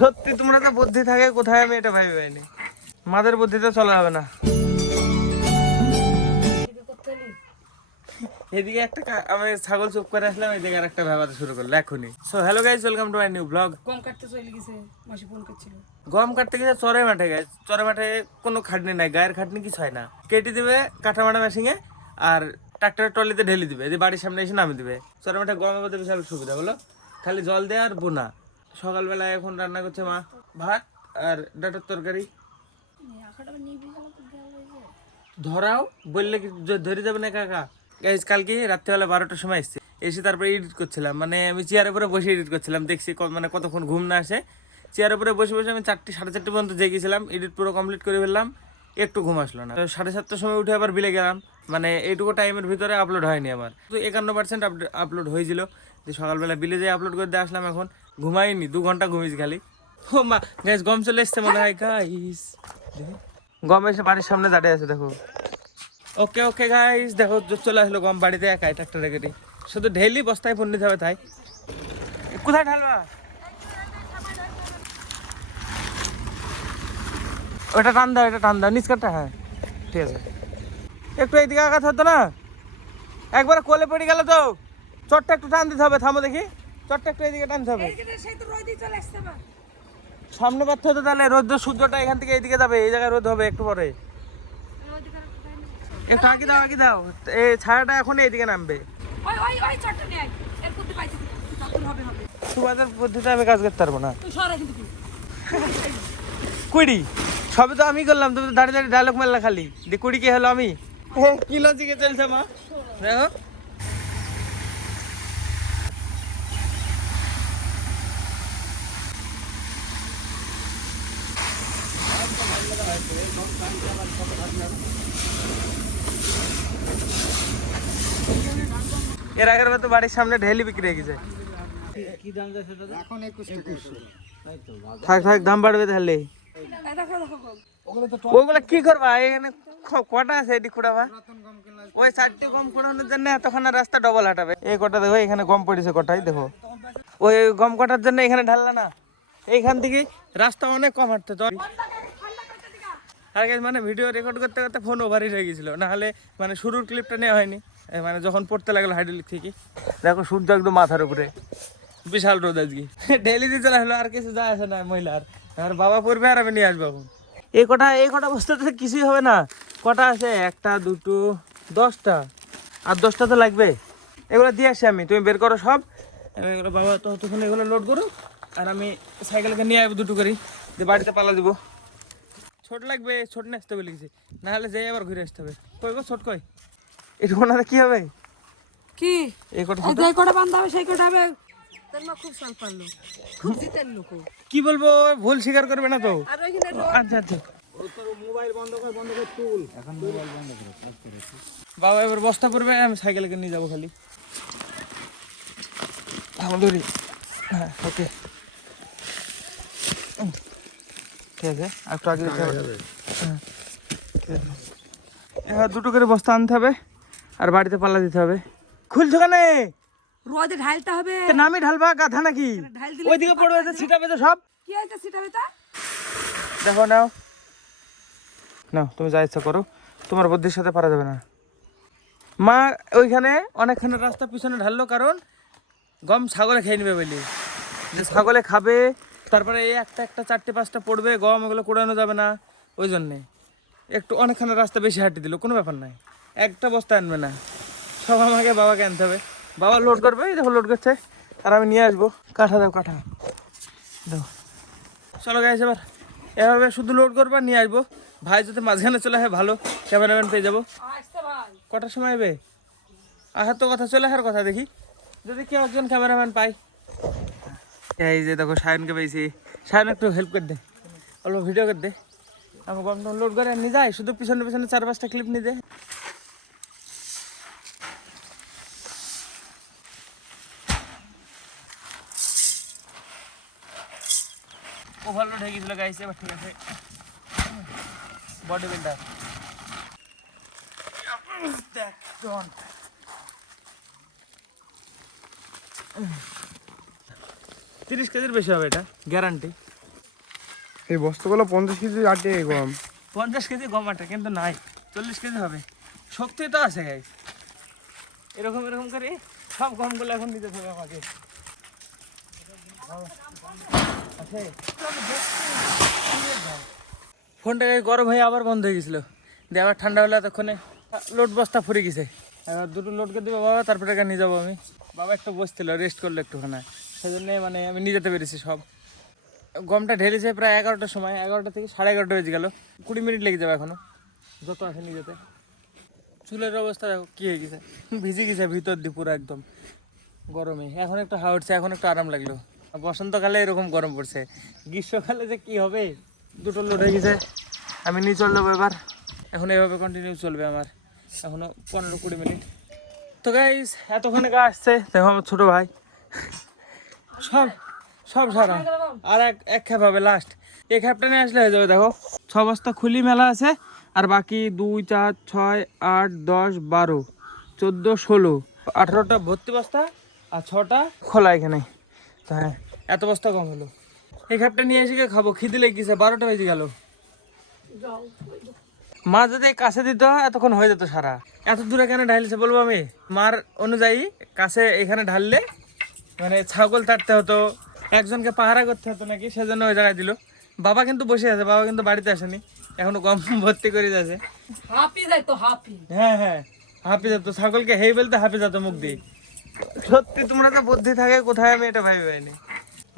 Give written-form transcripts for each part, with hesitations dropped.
সত্যি তোমরা তো বুদ্ধি থাকে কোথায়, আমি এটা ভাবি পাইনি। মাদের বুদ্ধিতে চলা হবে না। এদিকে একটা আমি ছাগল চুপ করে আসলাম, এদিকে আর একটা ভাবাতে শুরু করলো এখনই। So hello guys, welcome to my new blog. গম কাটতে চলে গেছে, মাসি ফোন করছিল। গম কাটতে গেছে চরে মাঠে, গাইস চরে মাঠে কোনো খাটনি নাই, গায়ের খাটনি কিছু হয় না। কেটে দিবে কাটা মাটা মেশিনে, আর ট্রাক্টরের ট্রলিতে ঢেলে দিবে, যে বাড়ির সামনে এসে নামিয়ে দিবে। চরে মাঠে গমের মধ্যে বিশাল সুবিধা, বলো খালি জল দেয় আর বোনা। সকালবেলায় এখন রান্না করছে মা ভাত আর ডাটার তরকারি। ধরাও বললে কি ধরে যাবে না কাকা। গাইস কালকে রাত্রিবেলা 12টার সময় এসেছে, এসে তারপরে এডিট করছিলাম, মানে আমি চেয়ারের উপরে বসে এডিট করছিলাম। দেখছি মানে কতক্ষণ ঘুম না আসে। চেয়ারের উপরে বসে বসে আমি 4টে 4:30 পর্যন্ত জেগেছিলাম, এডিট পুরো কমপ্লিট করে ফেললাম। একটু ঘুম আসলো না, 7:30টার সময় উঠে আবার বিলে গেলাম। মানে এইটুকু টাইমের ভিতরে আপলোড হয়নি আমার, তো 51% আপলোড হয়েছিল। যে সকালবেলা বিলে যেয়ে আপলোড করে দিয়ে আসলাম, এখন ঘুমাইনি, 2 ঘন্টা ঘুমিয়েছি খালি। ও মা গাইস গম চলে এসছে মনে হয়। গাইস গম এসে বাড়ির সামনে দাঁড়িয়ে আছে, দেখো। ওকে ওকে গাইস, দেখো চলে আসলো গম বাড়িতে একাই ট্রাক্টরে করে। শুধু ঢেলি বস্তায় ফোন নিতে হবে তাই। কোথায় ঢালবা? ওটা টান দাও, এটা টান দাও নিচকারটা। হ্যাঁ ঠিক আছে, একটু এইদিকে আঘাত হতো না, একবার কোলে পড়ে গেল তো। চটটা একটু টান দিতে হবে, থামো দেখি। চটটা একটু এইদিকে টানতে হবে, সামনে পারতে হতো, তাহলে রোদ্র সূর্যটা এখান থেকে এইদিকে যাবে, এই জায়গায় রোদ হবে একটু পরে। একটু আগে দাও, আগে দাও, এই ছায়াটা এখন এইদিকে নামবে। তোমাদের বুদ্ধিতে আমি কাজ করতে পারবো না। কুড়ি সবে তো আমি করলাম, তুমি তো দাঁড়িয়ে দাঁড়িয়ে ডায়লগ মারলা খালি। যে কুড়ি কি হলো আমি? কি লজিকে চলছে মা, দেখো। এর আগের বার তো বাড়ির সামনে ঢেলি বিক্রি হয়ে গেছে। থাক থাক, দাম বাড়বে তাহলে। ওগুলো কি করবা এখানে? কটা আছে এটি খুঁড়াবা? ওই 4টে গম খুঁড়ানোর জন্য এতক্ষণ রাস্তা ডবল হাঁটাবে। এই কটা দেখো, এখানে গম পড়েছে কটাই, দেখো। ওই গম কাটার জন্য এখানে ঢাললা না, এইখান থেকে রাস্তা অনেক কম হাঁটতে তো। আর মানে ভিডিও রেকর্ড করতে করতে ফোন ওভারহিট হয়ে গেছিলো, নাহলে মানে শুরুর ক্লিপটা নেওয়া হয়নি। মানে যখন পড়তে লাগলো হাইড্রোলিক থেকে, দেখো সূর্য একদম মাথার উপরে, বিশাল রোদ আজকে। ডেলি দিয়ে চলে আসলো, আর কিছু যায় আসে না মহিলার। আর বাবা পড়বে আর আমি নিয়ে আসবো এখন। এই কটা বস্তাতে কিছুই হবে না। কটা আছে? 1টা 2টো 10টা, আর 10টা তো লাগবে। এগুলো দিয়ে আসি আমি, তুমি বের করো সব। এগুলো বাবা ততক্ষণ এগুলো লোড করো, আর আমি সাইকেলকে নিয়ে আসবো 2টো করে, যে বাড়িতে পালা দিব। ছোট লাগবে, ছোট নিয়ে আসতে হবে লিখেছি, না হলে যাই আবার ঘুরে আসতে হবে। কই গো ছোট কই? এটুকু না কি হবে? কি এই কটা যে কটা বান্ধা হবে সেই কটা হবে। তোর মা খুব সাল পারলো, খুব জিতের লোক। কি বলবো, ভুল স্বীকার করবে না তো? আচ্ছা আচ্ছা, মোবাইল বন্ধ করে তুল। এখন মোবাইল বন্ধ করে বাবা এবার বস্তা পড়বে, আমি সাইকেলকে নিয়ে যাবো খালি। ধরি, হ্যাঁ ওকে ঠিক আছে। আর একটু আগে দিতে হবে। এবার 2টো করে বস্তা আনতে হবে, আর বাড়িতে পাল্লা দিতে হবে। খুলছো কেনে? রোদে ঢালতে হবে। নামি ঢালবা গাধা নাকি? ওইদিকে পড়বে, ছিটাবে তো সব। কি হইছে সিটাবে তা? দেখো নাও নাও, তুমি যা ইচ্ছা করো, তোমার বুদ্ধির সাথে পারা যাবে না। মা ওইখানে অনেকখানি রাস্তা পিছনে ঢাললো, কারণ গম ছাগলে খেয়ে নেবে বলি, যে ছাগলে খাবে। তারপরে এই একটা 4টে 5টা পড়বে গম, এগুলো কোড়ানো যাবে না, ওই জন্যে একটু অনেকখানি রাস্তা বেশি হাঁটি দিল, কোনো ব্যাপার নাই। একটা বস্তা আনবে না, সব আমাকে বাবাকে আনতে হবে। বাবা লোড করবে, এই দেখো লোড করছে, আর আমি নিয়ে আসবো। কাঠা দাও, কাঠা দাও। চলো গাইস, এবার এভাবে শুধু লোড করবো আর নিয়ে আসবো। ভাই যদি মাঝখানে চলে আসে ভালো, ক্যামেরাম্যান পেয়ে যাবো। কটার সময় হবে? আসার তো কথা, চলে আসার কথা, দেখি যদি কেউ একজন ক্যামেরাম্যান পাই। এই যে দেখো সায়নকে পেয়েছি। সায়ন একটু হেল্প করে দে, অল্প ভিডিও করে দে। আমি গম লোড করে নিয়ে যাই, শুধু পিছনে পিছনে 4-5টা ক্লিপ নিয়ে দে। ওভারলোড হয়ে গেছিল গাইস, এবার ঠিক আছে। বডি বিল্ডার দেখ, 30 কেজির বেশি হবে, এটা গ্যারান্টি। এই বস্তাগুলো 50 কেজি আটে গম। 50 কেজি গম আটা কিন্তু নাই, 40 কেজি হবে। শক্তি তো আছে গাইস। এরকম এরকম করে সব গমগুলো এখন দিতে হবে আমাকে। আছে ফোনটা গরম হয়ে আবার বন্ধ হয়ে গেছিল, দিয়ে আবার ঠান্ডা হলে ততক্ষণে লোড বস্তা ফুরে গেছে। এবার দুটো লোডকে দেবো বাবা, তারপরে এখানে নিয়ে যাবো আমি। বাবা একটু বসছিল, রেস্ট করলো একটুখানে, সেই জন্যে মানে আমি নিয়ে যেতে পেরেছি সব। গমটা ঢেলেছে প্রায় 11টার সময়, 11টা থেকে 11:30 বেজে গেল। 20 মিনিট লেগে যাবে এখনো, যত আছে নিয়ে যেতে। চুলের অবস্থা দেখো কী হয়ে গেছে, ভিজে গেছে ভিতর দিয়ে পুরো একদম গরমে। এখন একটু হাওয়া উঠছে, এখন একটু আরাম লাগলো। বসন্তকালে এরকম গরম পড়ছে, গ্রীষ্মকালে যে কি হবে। দুটো লোড হয়ে গেছে, আমি নিয়ে চলে যাবো এবার। এখন এভাবে কন্টিনিউ চলবে আমার, এখনো 15-20 মিনিট। তো গাইস এতক্ষণে গা আসছে, দেখো আমার ছোটো ভাই সব সব সারা। আর এক খ্যাপ হবে লাস্ট, এই খ্যাপটা নিয়ে আসলে হয়ে যাবে। দেখো 6 বস্তা খুলি মেলা আছে, আর বাকি 2, 4, 6, 8, 10, 12, 14, 16, 18টা ভর্তি বস্তা, আর 6টা খোলা এখানে। তো হ্যাঁ, এত বস্তা কম হলো। এই খ্যাপটা নিয়ে এসে খাবো, খিদে লেগেছে, 12টা বেজে গেল। মা যদি কাছে দিত এতক্ষণ হয়ে যেত সারা। এত দূরে কেন ঢালছে বলবো আমি, মার অনুযায়ী কাছে এখানে ঢাললে মানে ছাগল তাড়তে হতো, একজনকে পাহারা করতে হতো নাকি, সেজন্য ওই জায়গায় দিল। বাবা কিন্তু বসে আছে, বাবা কিন্তু বাড়িতে আসেনি, এখনো গম ভর্তি করে যাচ্ছে। হাপি যাই তো হাপি। হ্যাঁ হ্যাঁ, হাঁপি যেত ছাগলকে, হেই বলতে হাঁপি যেত মুখ দিয়ে। সত্যি তোমরা তো বুদ্ধি থাকে কোথায়, আমি এটা ভাবি পাইনি।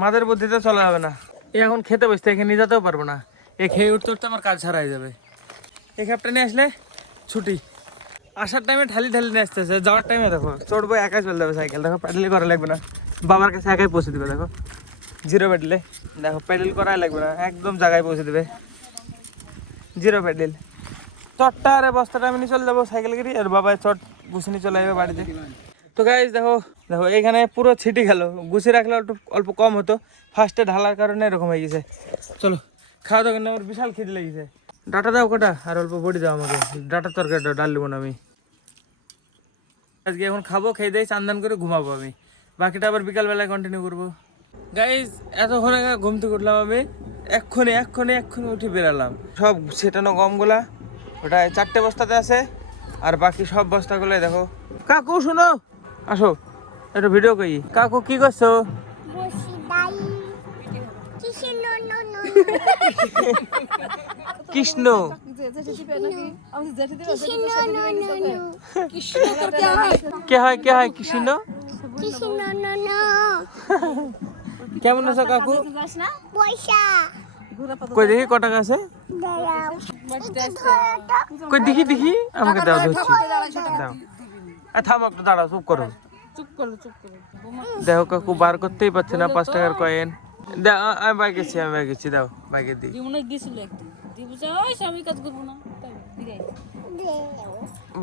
মাদের বুদ্ধিতে চলা হবে না। এ এখন খেতে বসতে, এখানে নিয়ে যেতেও পারবো না, এ খেয়ে উঠতে উঠতে আমার কাজ ছাড়া হয়ে যাবে। এই খ্যাপটা নিয়ে আসলে ছুটি। আসার টাইমে ঢালি ঢালি নিয়ে আসতেছে, যাওয়ার টাইমে দেখো চড়বো একাই চলে যাবে সাইকেল। দেখো প্যাডেলই করা লাগবে না, বাবার কাছে একাই পৌঁছে দেবে। দেখো 0 প্যাডেলে, দেখো প্যাডেল করাই লাগবে না, একদম জায়গায় পৌঁছে দেবে 0 প্যাডেল। চটটা আর বস্তাটা আমি নিয়ে চলে যাবো সাইকেল করি, আর বাবা চট গুছিয়ে নিয়ে চলে যাবে বাড়িতে। তো গাইজ দেখো দেখো এখানে পুরো ছিটি গেল, গুছিয়ে রাখলে একটু অল্প কম হতো, ফার্স্টে ঢালার কারণে এরকম হয়ে গেছে। চলো খাওয়া দাওয়া কিন্তু আমার বিশাল খিদে লেগেছে। ডাটা দাও কটা, আর অল্প বড়ি দাও আমাকে, ডাটার তরকারিটা ডাল দেবো না আমি আজকে। এখন খাবো, খেয়ে দিয়ে চান্দান করে ঘুমাবো আমি, বাকিটা আবার বিকালবেলায় কন্টিনিউ করবো। গাইজ এতক্ষণে ঘুম থেকে উঠলাম আমি, এক্ষুনি উঠে বেরালাম। সব সেটানো গমগুলা ওটা 4টে বস্তাতে আছে, আর বাকি সব বস্তাগুলো দেখো। কাকু শোনো, আসো একটু ভিডিও করি। কাকু কি করছো? কৃষ্ণ কে হয় কৃষ্ণ? কেমন আছো কাকু? কই দেখি ক টাকা আছে, কই দেখি আমাকে দাও, ধরছি দাও। থামো একটু, দাঁড়াও, চুপ করো। দেখো কাকু বার করতেই পারছে না 5 টাকার কয়েন। আমি বাইক গেছি, দাও বাইকে দিই।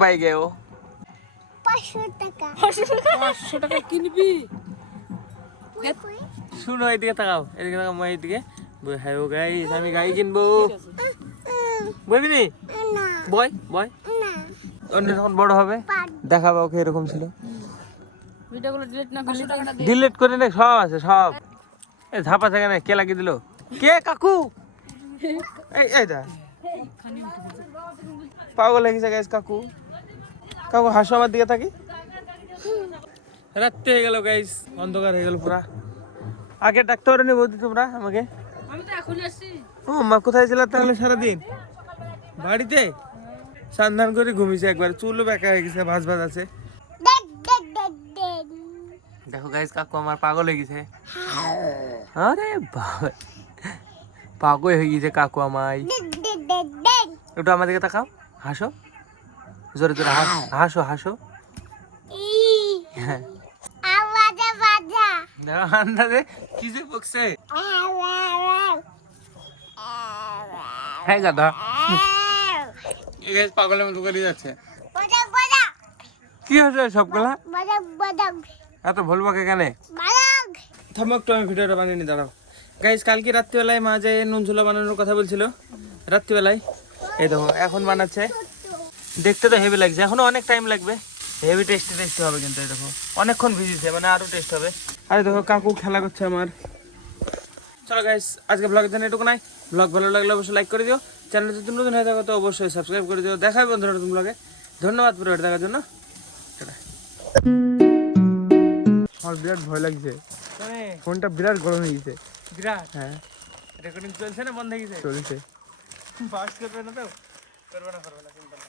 বাইকেও 500 টাকা কিনবি? শুনো এদিকে তাকাও, মই এদিকে। হ্যাঁ গাইস, আমি গাড়ি কিনবো। বইবি নি? বয় অন্য যখন বড় হবে দেখাবো ওকে। এরকম ছিল, ভিডিওগুলো ডিলিট না করলে ডিলিট করে নে, সব আছে সব। এই ঝাপা থাকে না, কে লাগিয়ে দিল? কে কাকু? এই দা পাগল হয়ে গেছে গাইস কাকু। হাসো আমার দিকে থাকি। রাত্রে হয়ে গেল গাইস, অন্ধকার হয়ে গেল পুরা। আগে ডাকতে পারোনি বৌদি তোমরা আমাকে? আমি তো এখন আসছি। ও মা, কোথায় ছিল তাহলে সারাদিন? বাড়িতে সান্ধান করে ঘুমিয়েছে একবার, চুলও বেঁকা হয়ে গেছে, ভাজ আছে। দেখো গাইস কাকু আমার পাগল হয়ে গেছে। আরে পাগল হয়ে গেছে কাকু আমায়। একটু আমার দিকে তাকাও, হাসো জোরে জোরে, হাসো। দেখো আন্দাজে কি যে বকছে। হ্যাঁ গাধা, পাগলের মতো করে যাচ্ছে। কি হয়েছে সবগুলা এত ভুলবাকে কেন? থামো একটু, আমি ভিডিওটা বানিয়ে নি, দাঁড়াও। গাইস কালকে রাত্রিবেলায় মা যে নুন ঝোলা বানানোর কথা বলছিল রাত্রিবেলায়, এই দেখো এখন বানাচ্ছে। দেখতে তো হেভি লাগছে, এখনো অনেক টাইম লাগবে, হেভি টেস্টি হবে কিন্তু। এই দেখো অনেকক্ষণ ভিজিছে, মানে আরো টেস্ট হবে। আরে দেখো কাকু খেলা করছে আমার। চলো গাইস আজকে ব্লগের জন্য এটুকু নাই। ব্লগ ভালো লাগলে অবশ্যই লাইক করে দিও, চ্যানেল যদি নতুন হয়ে থাকো তো অবশ্যই সাবস্ক্রাইব করে দিও। দেখা হবে বন্ধুরা নতুন ব্লগে। ধন্যবাদ পুরো দেখার জন্য। টাটা। আমার বিরাট ভয় লাগছে, মানে ফোনটা বিরাট গরম হয়ে গেছে। বিরাট হ্যাঁ রেকর্ডিং চলছে না বন্ধ হয়ে গেছে? চলছে। ফাস্ট করবে না তো? করবে না চিন্তা না।